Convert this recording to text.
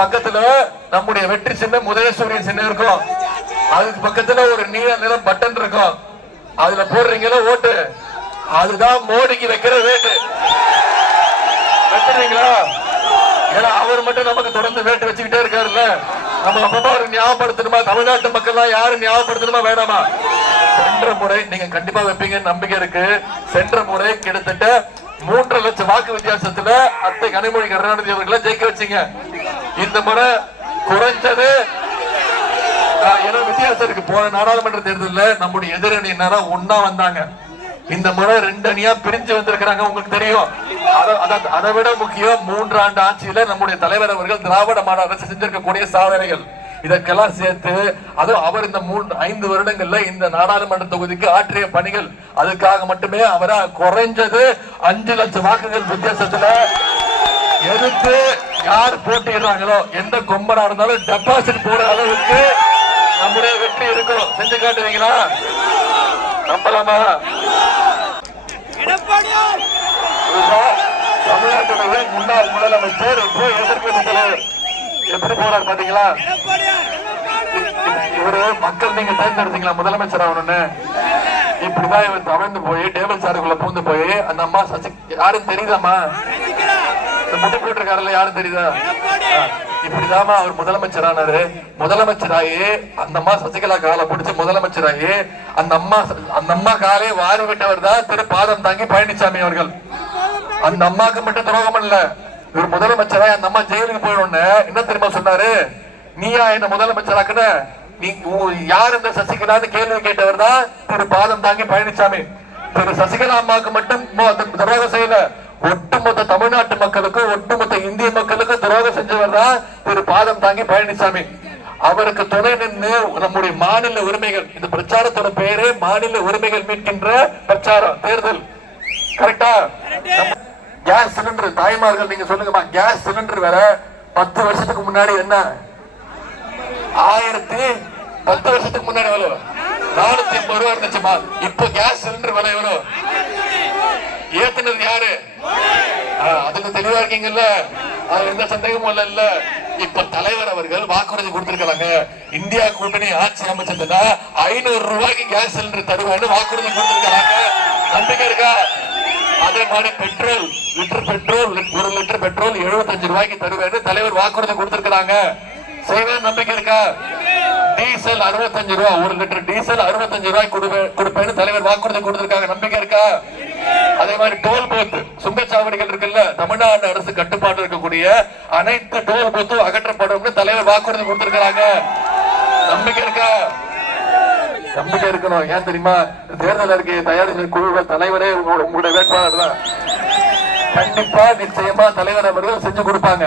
பக்கத்துல நம்முடைய வெற்றி சின்னம் உதயசூரியன் சின்னம் இருக்கும். அதுக்கு பக்கத்துல ஒரு நீல நிறம் பட்டன் இருக்கும். அதுல போடுறீங்களா ஓட்டு, அதுதான் மோடிக்கு வைக்கிற வேட்டு. வச்சுறீங்களா? ஏன்னா அவர் மட்டும் நமக்கு தொடர்ந்து வேட்டு வச்சுக்கிட்டே இருக்காருல்ல. நம்ம அப்பப்பா ஒரு ஞாபகப்படுத்தணுமா? தமிழ்நாட்டு மக்கள் எல்லாம் யாரும் ஞாபகப்படுத்தணுமா வேணாமா? சென்ற முறை நீங்க கண்டிப்பா வைப்பீங்க நம்பிக்கை இருக்கு. சென்ற முறை கிட்டத்தட்ட 3.5 லட்சம் வாக்கு வித்தியாசத்துல அத்தை கனிமொழி கருணாநிதி அவர்களை ஜெயிக்க வச்சீங்க. இந்த முறை குறைஞ்சது வித்தியாசம் இருக்கு. போன நாடாளுமன்ற தேர்தலில் நம்முடைய எதிரணியினரா ஒன்னா வந்தாங்க. இந்த முறை 2 அணியா பிரிஞ்சு வந்திருக்கிறாங்க. உங்களுக்கு தெரியும். அதை விட முக்கியம் 3 ஆண்டு ஆட்சியில நம்முடைய தலைவர் அவர்கள் திராவிட மாடல் அரசு செஞ்சிருக்கக்கூடிய சாதனைகள் இதற்கெல்லாம் சேர்த்து அவர் இந்த 5 வருடங்கள்ல இந்த நாடாளுமன்ற தொகுதிக்கு ஆற்றிய பணிகள், அதுக்காக மட்டுமே அவரை குறைஞ்சது 5 லட்சம் வாக்குகள் வித்தியாசத்துல எதிர்த்து யார் போட்டிடுறாங்களோ எந்த கொம்பனா இருந்தாலும் டெபாசிட் போற அளவுக்கு நம்முடைய வெற்றி இருக்கும். செஞ்சு காட்டுவீங்களா? நம்பலாமா? தமிழ்நாட்டுடைய முன்னாள் முதலமைச்சர் இப்போ எதிர்க்கட்சி தலைவர் எப்படி போறாரு பாத்தீங்களா? இவரு மக்கள் நீங்க தேர்ந்தெடுத்தீங்களா முதலமைச்சர் ஆகணும்னு? இப்படிதான் இவர் தவழ்ந்து போய் டேபிள் சாருக்குள்ள பூந்து போய் அந்த அம்மா யாரும் தெரியுதாமா? முட்டை போட்டிருக்காருல்ல, யாரும் தெரியுதா? இப்படிதான் அவர் முதலமைச்சரானாரு. முதலமைச்சராகி அந்த அம்மா சசிகலா காலை பிடிச்ச முதலமைச்சராகி அந்த அம்மா காலே வாரி விட்டவர் தான் திரு பாதம் தாங்கி பழனிசாமி அவர்கள். அந்த அம்மாக்கு மட்டும் துரோகம் இல்ல, இவர் முதலமைச்சராக அந்த அம்மா ஜெயிலுக்கு போயிடணும் என்ன தெரியுமா சொன்னாரு? நீயா என்ன முதலமைச்சராக்குன? நீ யார் இந்த சசிகலான்னு கேள்வி கேட்டவர் தான் திரு பாதம் தாங்கி பழனிசாமி. திரு சசிகலா அம்மாவுக்கு மட்டும் துரோகம் செய்யல, ஒட்டுமொத்த தமிழ்நாட்டு மக்களுக்கு ஒட்டுமொத்த இந்திய மக்களுக்கு துரோகம் செஞ்சவர் தான் திரு பாதம் தாங்கி பழனிசாமி. அவருக்கு துணை நின்று நம்முடைய மாநில உரிமைகள், இந்த பிரச்சாரத்தோட பேரு மாநில உரிமைகள் மீட்கின்ற பிரச்சாரம் தேர்தல். கரெக்டா? கேஸ் சிலிண்டர் தாய்மார்கள் நீங்க சொல்லுங்கம்மா, கேஸ் சிலிண்டர் வேற 10 வருஷத்துக்கு முன்னாடி என்ன 10 வருஷத்துக்கு முன்னாடி எவ்வளவு 450 ரூபாய் இருந்துச்சுமா. இப்ப கேஸ் சிலிண்டர் விலை எவ்வளவு? ஏத்துனது யாரு? அதுக்கு தெளிவா இருக்கீங்கல்ல, அது எந்த சந்தேகமும் இல்ல. இப்ப தலைவர் அவர்கள் வாக்குறுதி கொடுத்திருக்காங்க, இந்தியா கூட்டணி ஆட்சி அமைச்சதுன்னா 500 ரூபாய்க்கு கேஸ் சிலிண்டர் தருவான்னு வாக்குறுதி கொடுத்திருக்காங்க. நம்பிக்கை இருக்கா? அதே மாதிரி பெட்ரோல் 1 லிட்டர் பெட்ரோல் 75 ரூபாய்க்கு தருவேன்னு தலைவர் வாக்குறுதி கொடுத்திருக்காங்க. செய்வேன் நம்பிக்கை இருக்கா? டீசல் 65 ரூபாய், 1 லிட்டர் டீசல் 65 ரூபாய் கொடுப்பேன்னு தலைவர் வாக்குறுதி கொடுத்திருக்காங்க. நம்பிக்கை இருக்கா? அதே மாதிரி டோல் பூத் சுங்கச்சாவடிகள் இருக்குல்ல, தமிழ்நாடு அரசு கட்டுப்பாடு இருக்கக்கூடிய அனைத்து டோல் பூத்தும் அகற்றப்படும் தலைவர் வாக்குறுதி கொடுத்திருக்காங்க. நம்பிக்கை இருக்கா? நம்பிக்கை இருக்கணும். ஏன் தெரியுமா? தேர்தல் அறிக்கையை தயாரித்த குழுவில் தலைவரே உங்களுடைய வேட்பாளர் தான். கண்டிப்பா நிச்சயமா தலைவர் அவர்கள் செஞ்சு கொடுப்பாங்க.